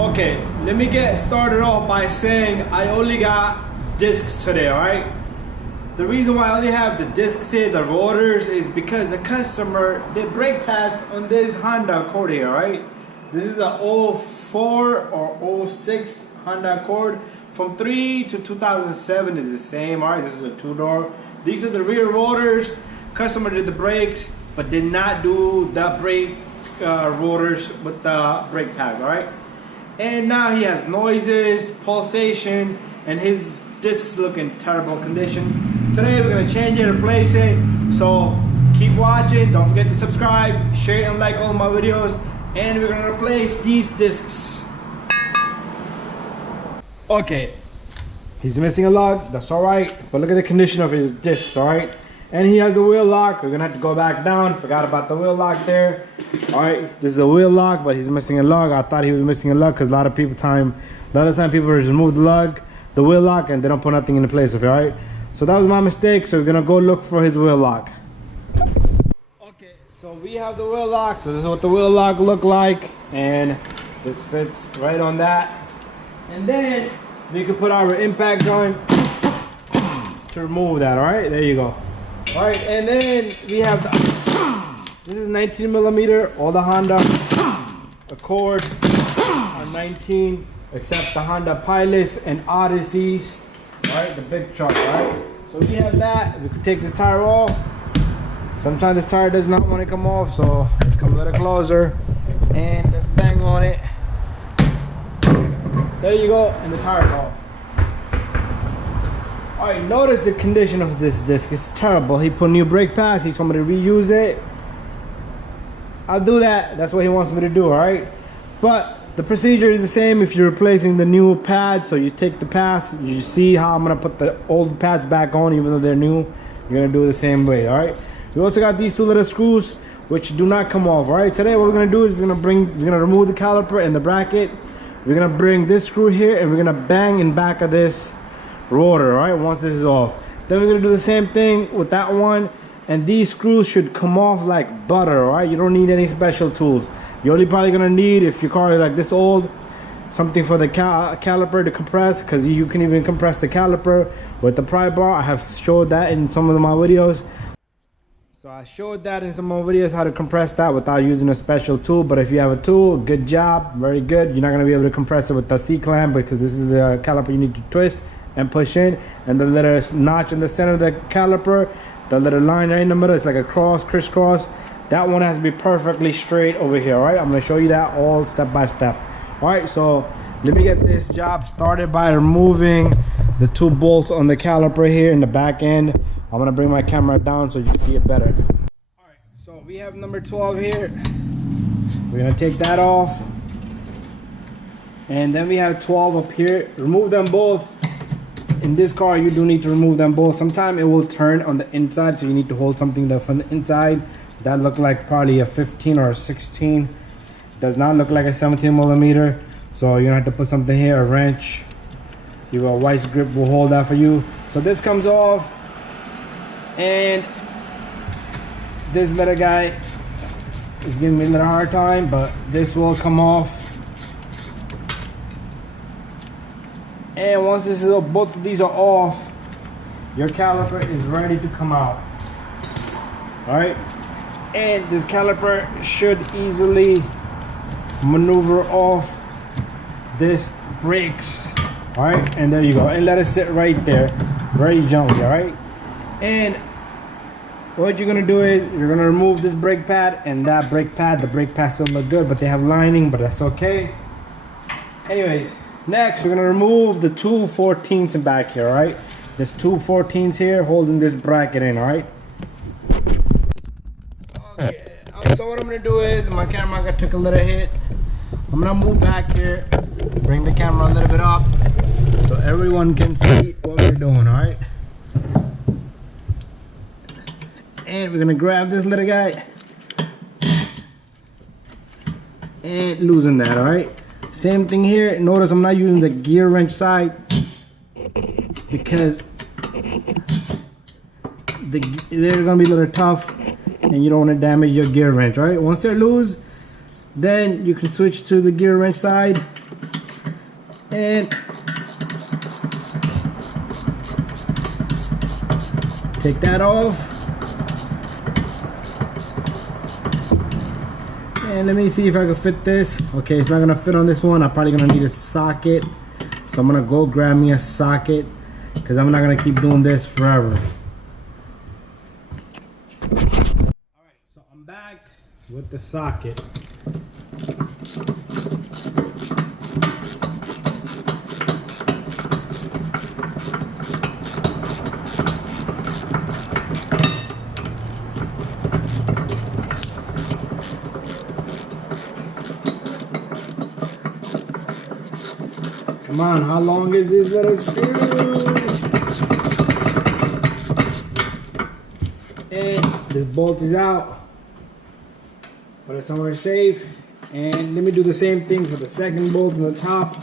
Okay, let me get started off by saying I only got discs today, alright? The reason why I only have the discs here, the rotors, is because the customer did brake pads on this Honda Accord here, alright? This is a 04 or 06 Honda Accord. From 3 to 2007 is the same, alright? This is a two-door. These are the rear rotors. Customer did the brakes, but did not do the brake rotors with the brake pads, alright? And now he has noises, pulsation, and his discs look in terrible condition. Today we're going to change it, replace it. So keep watching, don't forget to subscribe, share and like all my videos. And we're going to replace these discs. Okay, he's missing a lug, that's alright. But look at the condition of his discs, alright? And he has a wheel lock. We're going to have to go back down. Forgot about the wheel lock there. Alright, this is a wheel lock, but he's missing a lug. I thought he was missing a lug because a lot of time people just remove the lug, the wheel lock, and they don't put nothing in the place of it, alright? So that was my mistake, so we're gonna go look for his wheel lock. Okay, so we have the wheel lock, so this is what the wheel lock look like, and this fits right on that. And then we can put our impact joint to remove that, alright? There you go. Alright, and then we have this is 19 millimeter. All the Honda Accord are 19, except the Honda Pilots and Odysseys. Alright, the big truck, alright? So we have that. We can take this tire off. Sometimes this tire does not want to come off, so let's come a little closer and let's bang on it. There you go, and the tire's off. Alright, notice the condition of this disc. It's terrible. He put new brake pads. He told me to reuse it. I'll do that. That's what he wants me to do, alright? But the procedure is the same if you're replacing the new pads. So you take the pads, you see how I'm going to put the old pads back on even though they're new. You're going to do it the same way, alright? We also got these two little screws which do not come off, alright? Today what we're going to do is we're going to remove the caliper and the bracket. We're going to bring this screw here and we're going to bang in back of this rotor, alright? Once this is off. Then we're going to do the same thing with that one. And these screws should come off like butter, alright? You don't need any special tools. You're only probably gonna need, if your car is like this old, something for the caliper to compress, because you can even compress the caliper with the pry bar. I have showed that in some of my videos. So I showed that in some of my videos how to compress that without using a special tool. But if you have a tool, good job, very good. You're not gonna be able to compress it with the C-clamp because this is a caliper you need to twist and push in. And the little notch in the center of the caliper, the little line right in the middle, it's like a crisscross. That one has to be perfectly straight over here, all right? I'm gonna show you that all step by step. All right, so let me get this job started by removing the two bolts on the caliper here in the back end. I'm gonna bring my camera down so you can see it better. All right, so we have number 12 here. We're gonna take that off. And then we have 12 up here. Remove them both. In this car, you do need to remove them both. Sometimes it will turn on the inside, so you need to hold something there from the inside. That look like probably a 15 or a 16. Does not look like a 17 millimeter. So you're gonna have to put something here, a wrench. Your vice grip will hold that for you. So this comes off, and this little guy is giving me a little hard time, but this will come off. And once this is both of these are off, your caliper is ready to come out. All right, and this caliper should easily maneuver off this brakes. All right, and there you go, and let it sit right there, very gently. All right, and what you're gonna do is you're gonna remove this brake pad and that brake pad. The brake pad still look good, but they have lining, but that's okay. Anyways. Next, we're gonna remove the two 14s in back here, all right? There's two 14s here holding this bracket in, all right? Okay, so what I'm gonna do is, my camera took a little hit. I'm gonna move back here, bring the camera a little bit up, so everyone can see what we're doing, all right? And we're gonna grab this little guy and loosen that, all right? Same thing here. Notice I'm not using the gear wrench side because they're gonna be a little tough and you don't want to damage your gear wrench. Right, once they're loose, then you can switch to the gear wrench side And take that off. And let me see if I can fit this. Okay, it's not gonna fit on this one. I'm probably gonna need a socket. So I'm gonna go grab me a socket because I'm not gonna keep doing this forever. Alright, so I'm back with the socket. Come on, how long is this little screw? And this bolt is out. Put it somewhere safe. And let me do the same thing for the second bolt on the top.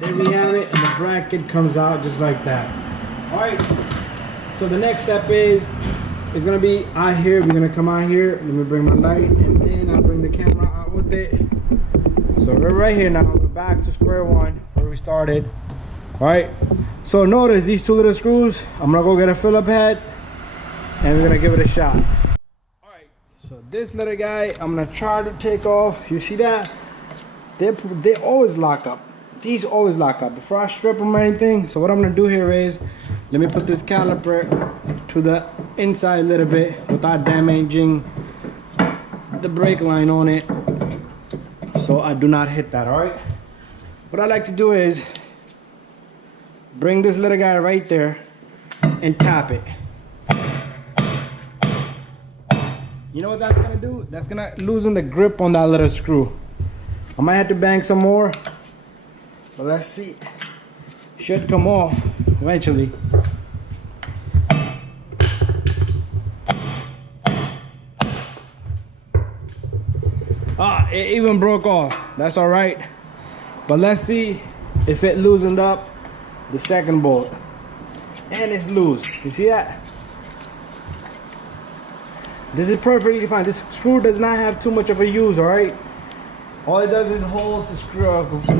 There we have it, and the bracket comes out just like that. Alright, so the next step is gonna be out here. We're gonna come out here. Let me bring my light, and then I'll bring the camera out with it. So we're right here now. We're back to square one where we started. Alright, so notice these two little screws. I'm gonna go get a Phillip head, and we're gonna give it a shot. Alright, so this little guy, I'm gonna try to take off. You see that? They always lock up. These always lock up before I strip them or anything. So what I'm gonna do here is, let me put this caliper to the inside a little bit without damaging the brake line on it, so I do not hit that. All right, what I like to do is bring this little guy right there and tap it. You know what that's gonna do? That's gonna loosen the grip on that little screw. I might have to bang some more, but let's see. Should come off eventually. Ah, it even broke off. That's all right. But let's see if it loosened up the second bolt. And it's loose. You see that? This is perfectly fine. This screw does not have too much of a use, all right? All it does is holds the screw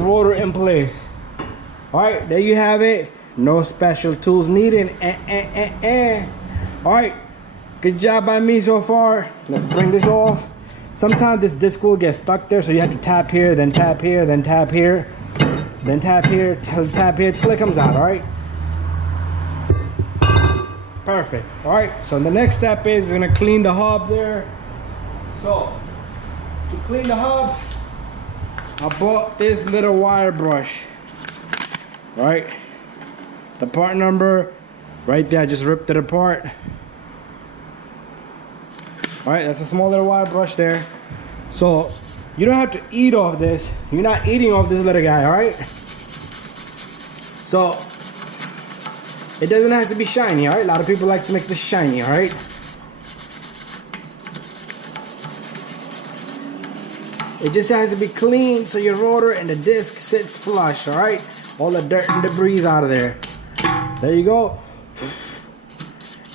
rotor in place. All right, there you have it. No special tools needed. All right, good job by me so far. Let's bring this off. Sometimes this disc will get stuck there, so you have to tap here, then tap here, then tap here, then tap here, tap here till it comes out. All right. Perfect. All right. So the next step is we're gonna clean the hub there. So to clean the hub, I bought this little wire brush. Right, the part number right there. I just ripped it apart. All right, that's a small little wire brush there. So you don't have to eat off this. You're not eating off this little guy. All right, so it doesn't have to be shiny. All right, a lot of people like to make this shiny. All right, it just has to be clean so your rotor and the disc sits flush. All right, all the dirt and debris out of there. There you go.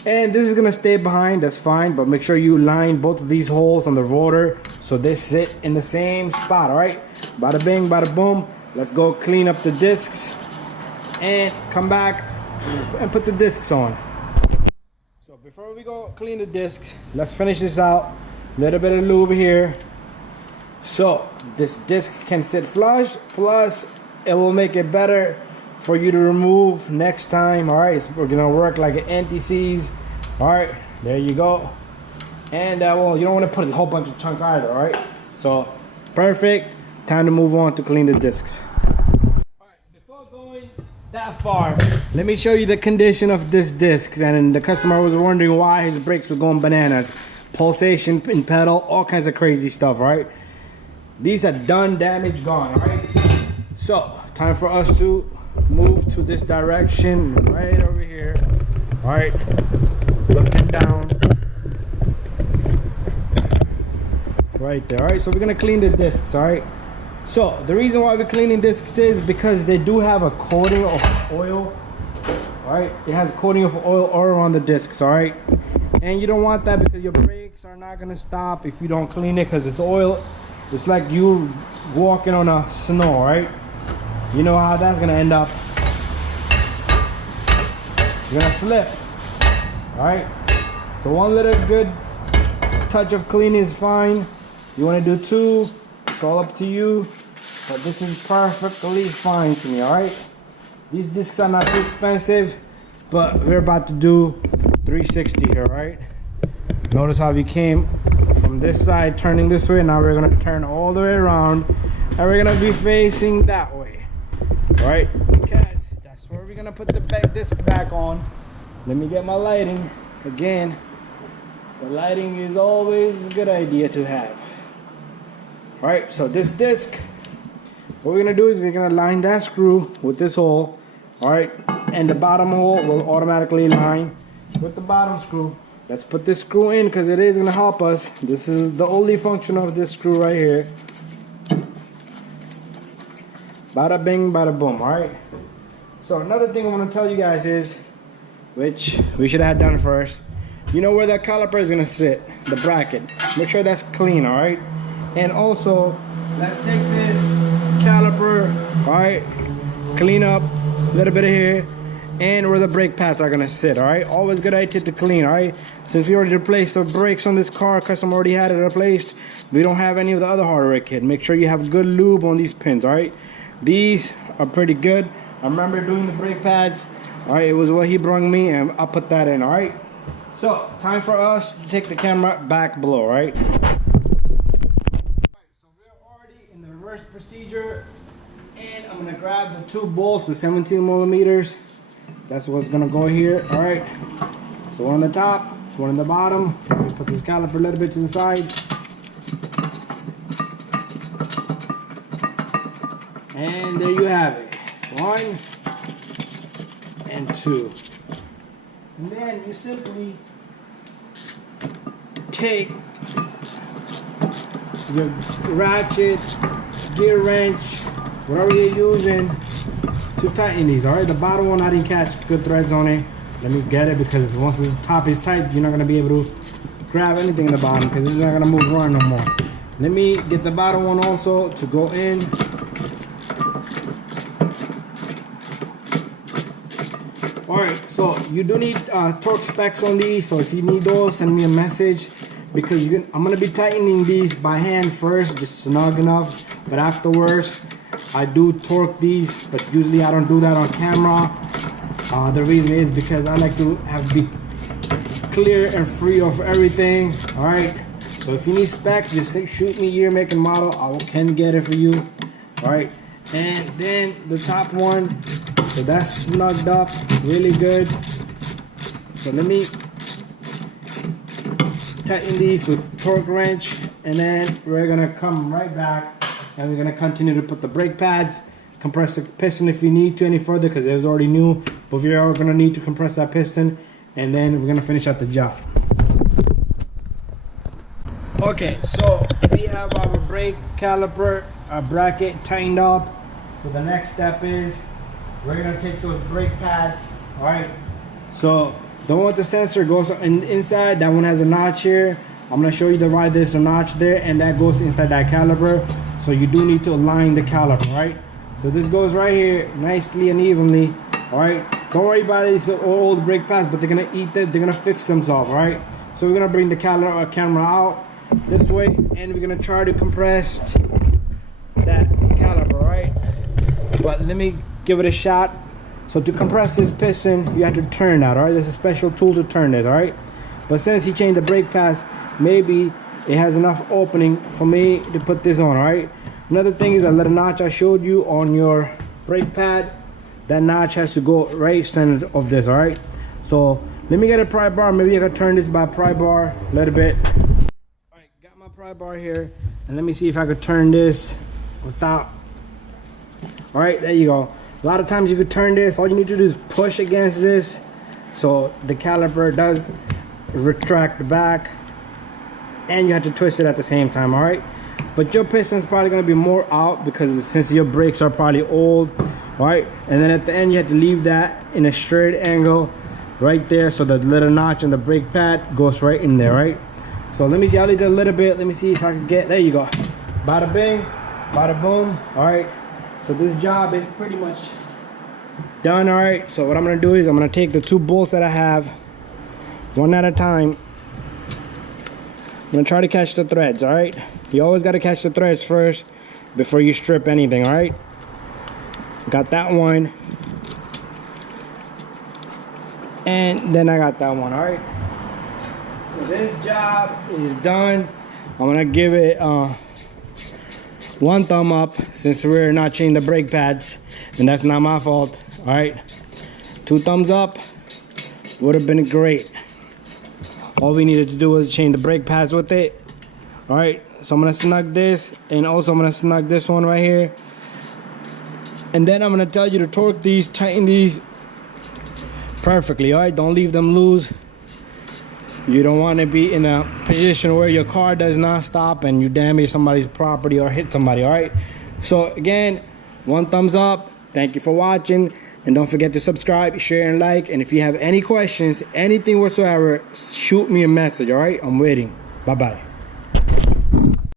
And this is gonna stay behind, that's fine, but make sure you line both of these holes on the rotor so they sit in the same spot. All right, bada bing, bada boom. Let's go clean up the discs and come back and put the discs on. So before we go clean the discs, let's finish this out. Little bit of lube here, so this disc can sit flush, plus it will make it better for you to remove next time. All right, we're gonna work like an anti-seize. All right, there you go. And well, you don't want to put a whole bunch of chunk either. All right, so perfect. Time to move on to clean the discs. All right, before going that far, let me show you the condition of this disc. And the customer was wondering why his brakes were going bananas, pulsation in pedal, all kinds of crazy stuff. Right, these are done, damage, gone. All right. So, time for us to move to this direction, right over here. All right, looking down. Right there. All right, so we're gonna clean the discs. All right, So the reason why we're cleaning discs is because they do have a coating of oil. All right, it has a coating of oil all around the discs. All right, and you don't want that because your brakes are not gonna stop if you don't clean it, because it's oil. It's like you walking on a snow. All right, you know how that's gonna end up. You're gonna slip. All right, so one little good touch of cleaning is fine. You want to do two, it's all up to you, but this is perfectly fine to me. All right, these discs are not too expensive, but we're about to do 360 here. Right, notice how we came from this side turning this way. Now we're gonna turn all the way around and we're gonna be facing that way. All right, because that's where we're gonna put the back disc back on. Let me get my lighting again. The lighting is always a good idea to have. All right, so this disc, what we're gonna do is we're gonna line that screw with this hole. All right, and the bottom hole will automatically line with the bottom screw. Let's put this screw in because it is gonna help us. This is the only function of this screw right here. Bada bing, bada boom. All right, so another thing I want to tell you guys is, which we should have done first, you know where that caliper is gonna sit, the bracket. Make sure that's clean. All right, and also let's take this caliper, all right, clean up a little bit of here and where the brake pads are gonna sit. All right, always good idea to clean. All right, since we already replaced the brakes on this car, customer already had it replaced, we don't have any of the other hardware kit. Make sure you have good lube on these pins. All right, these are pretty good. I remember doing the brake pads. All right, it was what he brought me and I'll put that in. All right, so time for us to take the camera back below. Right, so we're already in the reverse procedure, and I'm gonna grab the two bolts, the 17 millimeters. That's what's gonna go here. All right, so one on the top, one on the bottom. Put this caliper a little bit to the side, and there you have it. One and two. And then you simply take your ratchet, gear wrench, whatever you're using to tighten these. All right, the bottom one I didn't catch good threads on it. Let me get it, because once the top is tight, you're not gonna be able to grab anything in the bottom because it's not gonna move around no more. Let me get the bottom one also to go in. Alright, so you do need torque specs on these, so if you need those, send me a message, because I'm going to be tightening these by hand first, just snug enough, but afterwards I do torque these, but usually I don't do that on camera. The reason is because I like to be clear and free of everything. Alright, so if you need specs, just say, shoot me year, make, and model. I can get it for you. Alright, and then the top one, so that's snugged up really good. So let me tighten these with torque wrench, and then we're gonna come right back and we're gonna continue to put the brake pads, compress the piston if you need to any further, because it was already new, but we are gonna need to compress that piston, and then we're gonna finish out the job. Okay, so we have our brake caliper, our bracket tightened up. So the next step is we're gonna take those brake pads. All right, so the one with the sensor goes inside. That one has a notch here. I'm gonna show you the why there's a notch there, and that goes inside that caliper. So you do need to align the caliper, right? So this goes right here nicely and evenly. All right, don't worry about these old brake pads, but they're gonna eat that. They're gonna fix themselves, all right? So we're gonna bring the camera out this way, and we're gonna try to compress that caliper, right? But let me give it a shot. So to compress this piston, you have to turn that, all right? There's a special tool to turn it, all right? But since he changed the brake pads, maybe it has enough opening for me to put this on, all right? Another thing is that little notch I showed you on your brake pad, that notch has to go right center of this, all right? So let me get a pry bar. Maybe I can turn this by pry bar a little bit. All right, got my pry bar here, and let me see if I could turn this without. All right, there you go. A lot of times you could turn this, all you need to do is push against this, so the caliper does retract back, and you have to twist it at the same time. All right, but your piston's probably going to be more out because since your brakes are probably old. All right, and then at the end you have to leave that in a straight angle right there, so the little notch in the brake pad goes right in there. Right, so let me see, I'll leave it a little bit. Let me see if I can get, there you go, bada bing, bada boom. All right, so this job is pretty much done. All right, so what I'm gonna do is I'm gonna take the 2 bolts that I have one at a time. I'm gonna try to catch the threads. All right, you always got to catch the threads first before you strip anything. All right, got that one, and then I got that one. All right, so this job is done. I'm gonna give it 1 thumb up since we're not changing the brake pads, and that's not my fault. All right, 2 thumbs up would have been great. All we needed to do was change the brake pads with it. All right, so I'm gonna snug this, and also I'm gonna snug this one right here, and then I'm gonna tell you to torque these, tighten these perfectly. All right, don't leave them loose. You don't want to be in a position where your car does not stop and you damage somebody's property or hit somebody. All right, so again, 1 thumbs up. Thank you for watching, and don't forget to subscribe, share, and like. And if you have any questions, anything whatsoever, shoot me a message. All right, I'm waiting. Bye bye.